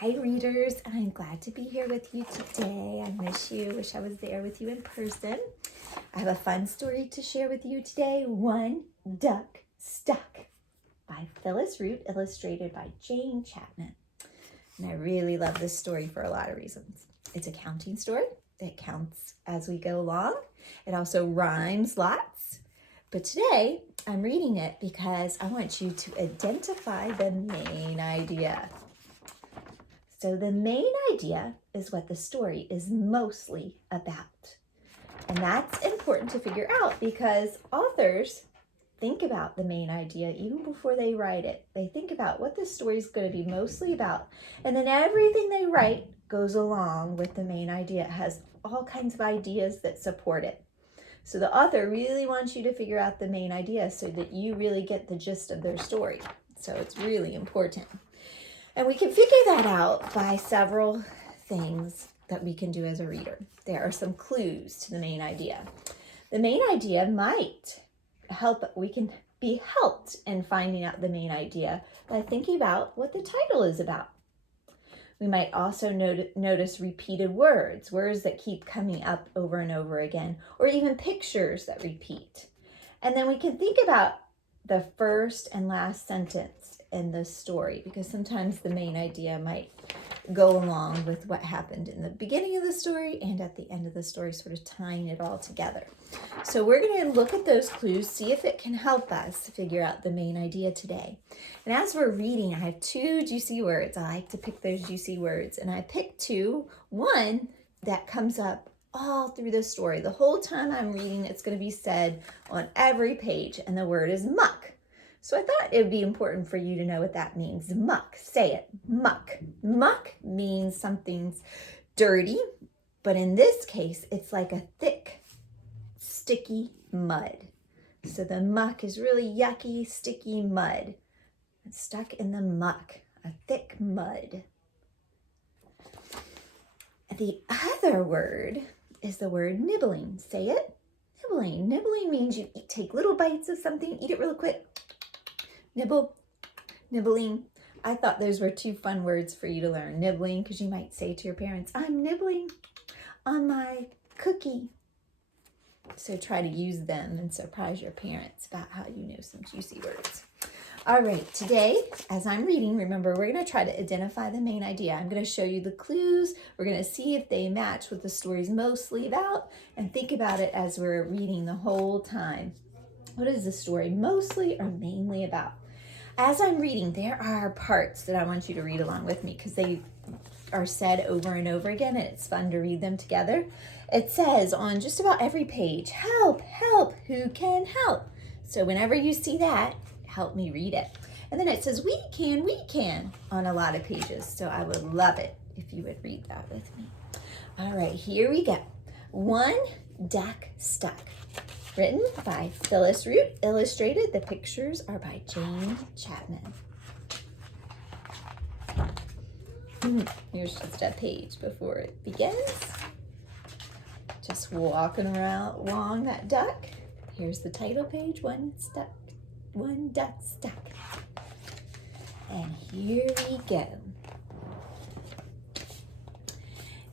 Hi readers, and I'm glad to be here with you today. I miss you, wish I was there with you in person. I have a fun story to share with you today, One Duck Stuck by Phyllis Root, illustrated by Jane Chapman. And I really love this story for a lot of reasons. It's a counting story. It counts as we go along. It also rhymes lots. But today I'm reading it because I want you to identify the main idea. So the main idea is what the story is mostly about. And that's important to figure out because authors think about the main idea even before they write it. They think about what the story is going to be mostly about. And then everything they write goes along with the main idea. It has all kinds of ideas that support it. So the author really wants you to figure out the main idea so that you really get the gist of their story. So it's really important. And we can figure that out by several things that we can do as a reader. There are some clues to the main idea. The main idea might help, we can be helped in finding out the main idea by thinking about what the title is about. We might also notice repeated words that keep coming up over and over again, or even pictures that repeat. And then we can think about the first and last sentence in the story, because sometimes the main idea might go along with what happened in the beginning of the story and at the end of the story, sort of tying it all together. So we're going to look at those clues, see if it can help us figure out the main idea today. And as we're reading, I have two juicy words. I like to pick those juicy words, and I picked two. One that comes up all through the story. The whole time I'm reading, it's going to be said on every page, and the word is muck. So I thought it would be important for you to know what that means. Muck. Say it. Muck. Muck means something's dirty, but in this case, it's like a thick, sticky mud. So the muck is really yucky, sticky mud. It's stuck in the muck, a thick mud. The other word is the word nibbling. Say it. Nibbling. Nibbling means you take little bites of something, eat it real quick. Nibble, nibbling. I thought those were two fun words for you to learn. Nibbling, because you might say to your parents, I'm nibbling on my cookie. So try to use them and surprise your parents about how you know some juicy words. All right, today, as I'm reading, remember, we're going to try to identify the main idea. I'm going to show you the clues. We're going to see if they match what the story's mostly about, and think about it as we're reading the whole time. What is the story mostly or mainly about? As I'm reading, there are parts that I want you to read along with me because they are said over and over again, and it's fun to read them together. It says on just about every page, help, help, who can help? So whenever you see that, help me read it. And then it says we can on a lot of pages. So I would love it if you would read that with me. All right, here we go. One Duck Stuck. Written by Phyllis Root, illustrated. The pictures are by Jane Chapman. Here's just a page before it begins. Just walking around along that duck. Here's the title page, One Duck Stuck. And here we go.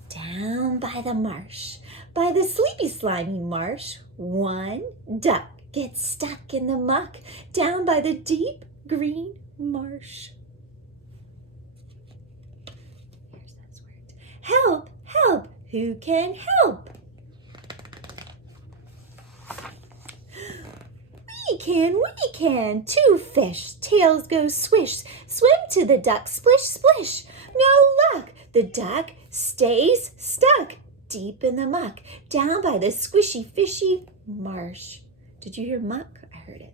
Down by the marsh, by the sleepy, slimy marsh, one duck gets stuck in the muck down by the deep green marsh. Here's those words. Help, help, who can help? We can, two fish, tails go swish, swim to the duck, splish, splish. No luck, the duck stays stuck deep in the muck, down by the squishy, fishy marsh. Did you hear muck? I heard it.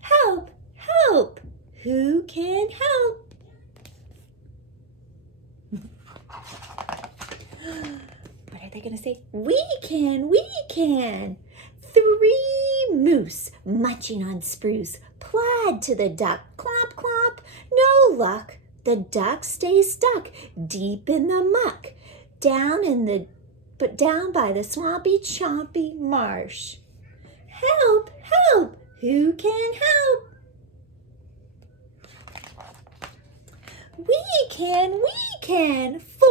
Help, help, who can help? What are they going to say? We can. Three moose munching on spruce, plod to the duck, clomp, clomp. No luck, the duck stays stuck deep in the muck, down by the swampy, chompy marsh. Help, help, who can help? We can. 4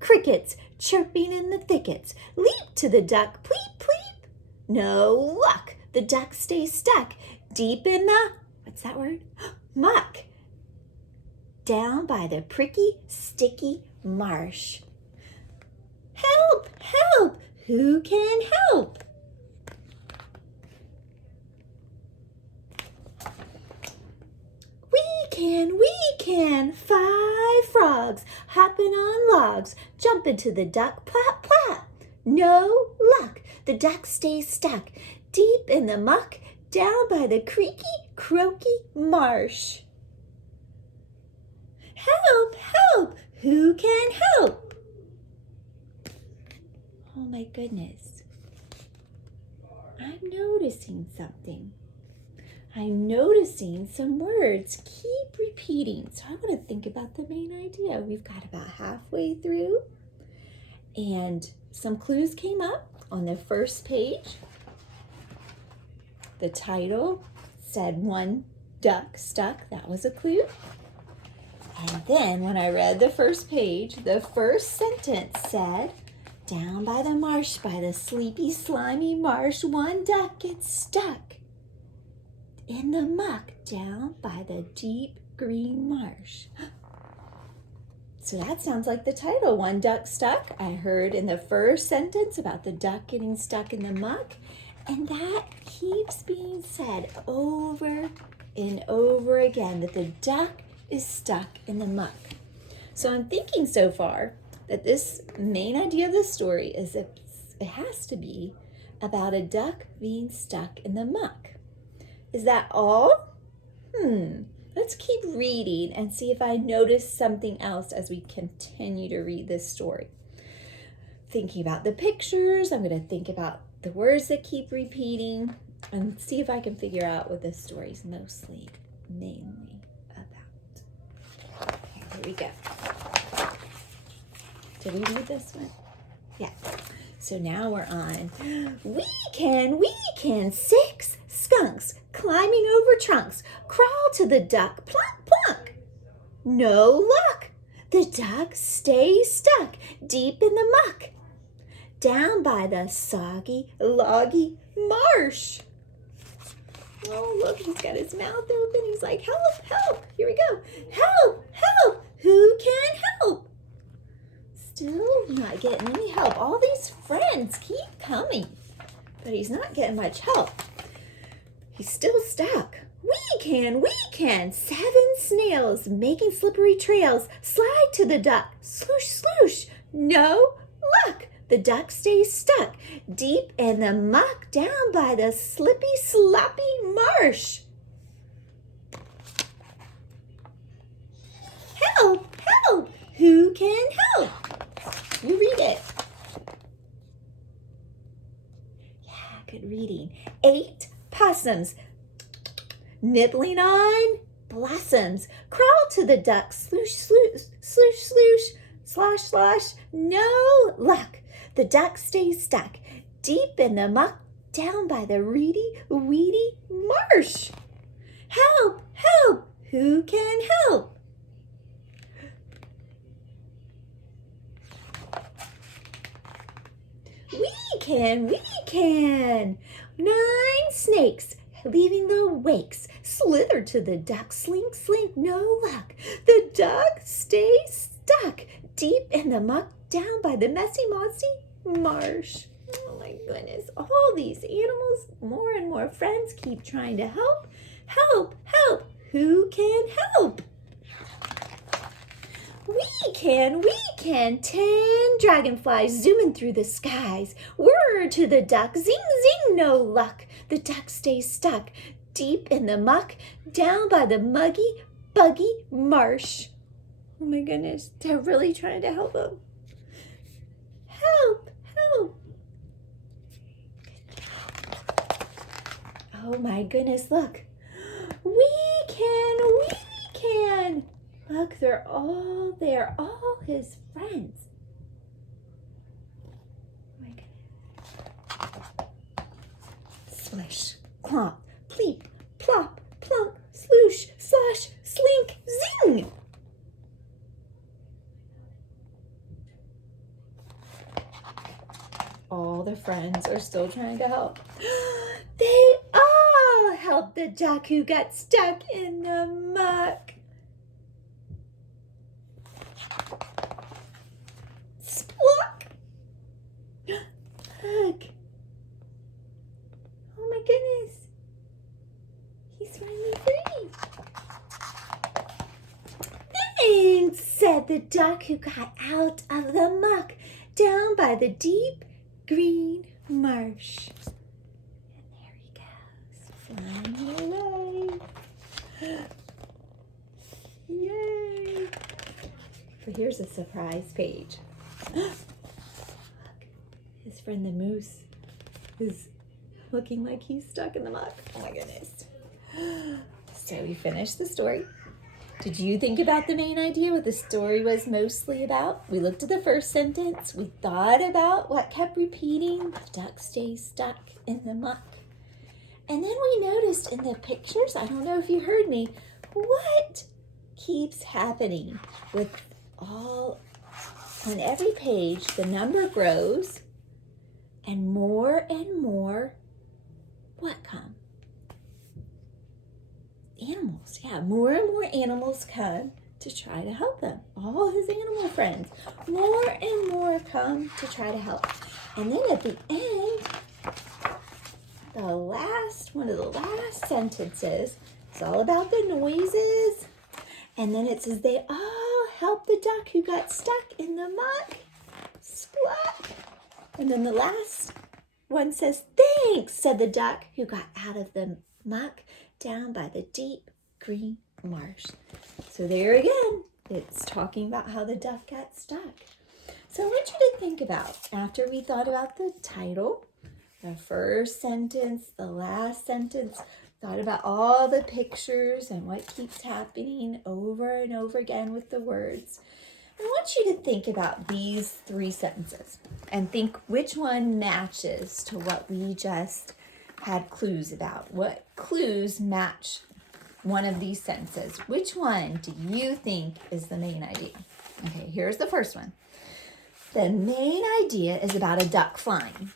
crickets chirping in the thickets. Leap to the duck, pleep, pleep. No luck. The duck stays stuck deep in the, what's that word? Muck. Down by the pricky, sticky marsh. Help, help, who can help? We can. 5 frogs hopping on logs, jumping to the duck, plop, plop. No luck, the duck stays stuck deep in the muck, down by the creaky, croaky marsh. Help, help, who can help? Oh my goodness, I'm noticing something. I'm noticing some words keep repeating. So I want to think about the main idea. We've got about halfway through, and some clues came up on the first page. The title said 1 duck stuck. That was a clue. And then when I read the first page, the first sentence said, down by the marsh, by the sleepy, slimy marsh, 1 duck gets stuck in the muck down by the deep green marsh. So that sounds like the title, 1 duck stuck. I heard in the first sentence about the duck getting stuck in the muck, and that keeps being said over and over again, that the duck is stuck in the muck. So I'm thinking so far that this main idea of the story is that it has to be about a duck being stuck in the muck. Is that all? Let's keep reading and see if I notice something else as we continue to read this story. Thinking about the pictures, I'm going to think about the words that keep repeating and see if I can figure out what this story is mainly about. Here we go. Did we read this one? Yeah. So now we're on. We can. 6 skunks climbing over trunks, crawl to the duck, plunk, plunk. No luck. The duck stays stuck deep in the muck, down by the soggy, loggy marsh. Oh, look, he's got his mouth open. He's like, help, help. Here we go. Help, help. Who can help? Still not getting any help. All these friends keep coming, but he's not getting much help. He's still stuck. We can. 7 snails making slippery trails. Slide to the duck. Sloosh, sloosh. No luck. The duck stays stuck deep in the muck down by the slippy, sloppy marsh. Help, help. Who can help? You read it. Yeah, good reading. 8 possums nibbling on blossoms. Crawl to the duck. Sloosh, sloosh, sloosh, sloosh. Slosh, slosh. No luck. The duck stays stuck deep in the muck down by the reedy, weedy marsh. Help, help. Who can help? We can. 9 snakes leaving the wakes slither to the duck. Slink, slink, no luck. The duck stays stuck deep in the muck down by the messy, mossy marsh. Oh my goodness. All these animals, more and more friends, keep trying to help. Help, help. Who can help? We can. 10 dragonflies zooming through the skies. Whir to the duck, zing, zing, no luck. The duck stays stuck deep in the muck, down by the muggy, buggy marsh. Oh my goodness, they're really trying to help him. Help, help. Oh my goodness, look. We can. Look, they're all there, all his friends. Oh my goodness. Swish, clomp, pleep, plop, plunk, sloosh, slosh, slink, zing. the friends are still trying to help. They all helped the duck who got stuck in the muck. Splock! Look. Oh my goodness. He's finally free. Thanks, said the duck who got out of the muck down by the deep green marsh. And there he goes, flying away. Yay! But here's a surprise page. Look, his friend the moose is looking like he's stuck in the muck. Oh my goodness. So we finished the story. Did you think about the main idea, what the story was mostly about? We looked at the first sentence. We thought about what kept repeating. The duck stays stuck in the muck. And then we noticed in the pictures, I don't know if you heard me, what keeps happening with on every page, the number grows and more what come? Animals, yeah, more and more animals come to try to help them. All his animal friends, more and more come to try to help. And then at the end, one of the last sentences, it's all about the noises. And then it says, they all helped the duck who got stuck in the muck. Splat. And then the last one says, thanks, said the duck who got out of the muck down by the deep green marsh. So there again, it's talking about how the duck got stuck. So I want you to think about, after we thought about the title, the first sentence, the last sentence, thought about all the pictures and what keeps happening over and over again with the words. I want you to think about these 3 sentences and think which one matches to what we just had clues about. What clues match one of these sentences? Which one do you think is the main idea? Okay, here's the first one. The main idea is about a duck flying.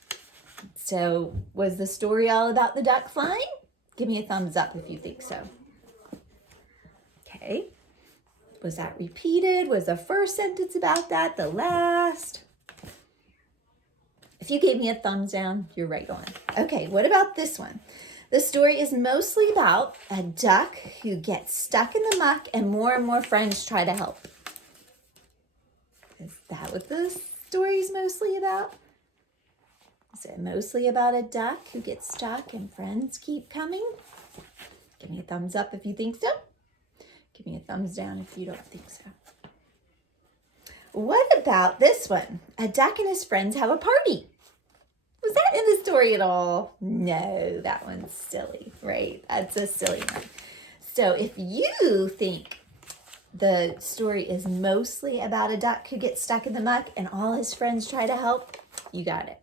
So was the story all about the duck flying? Give me a thumbs up if you think so. Okay. Was that repeated? Was the first sentence about that? The last? If you gave me a thumbs down, you're right on. Okay, what about this one? The story is mostly about a duck who gets stuck in the muck and more friends try to help. Is that what the story is mostly about? Is it mostly about a duck who gets stuck and friends keep coming? Give me a thumbs up if you think so. Give me a thumbs down if you don't think so. What about this one? A duck and his friends have a party. Was that in the story at all? No, that one's silly, right? That's a silly one. So if you think the story is mostly about a duck who gets stuck in the muck and all his friends try to help, you got it.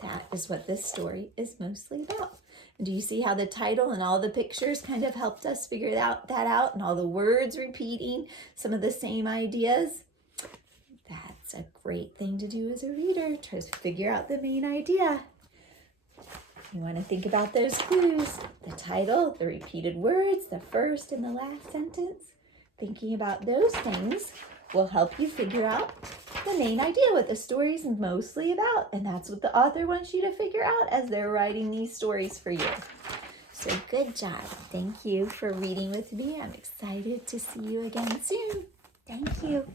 That is what this story is mostly about. And do you see how the title and all the pictures kind of helped us figure that out and all the words repeating some of the same ideas? That's a great thing to do as a reader, try to figure out the main idea. You want to think about those clues, the title, the repeated words, the first and the last sentence. Thinking about those things will help you figure out the main idea, what the story is mostly about. And that's what the author wants you to figure out as they're writing these stories for you. So good job. Thank you for reading with me. I'm excited to see you again soon. Thank you.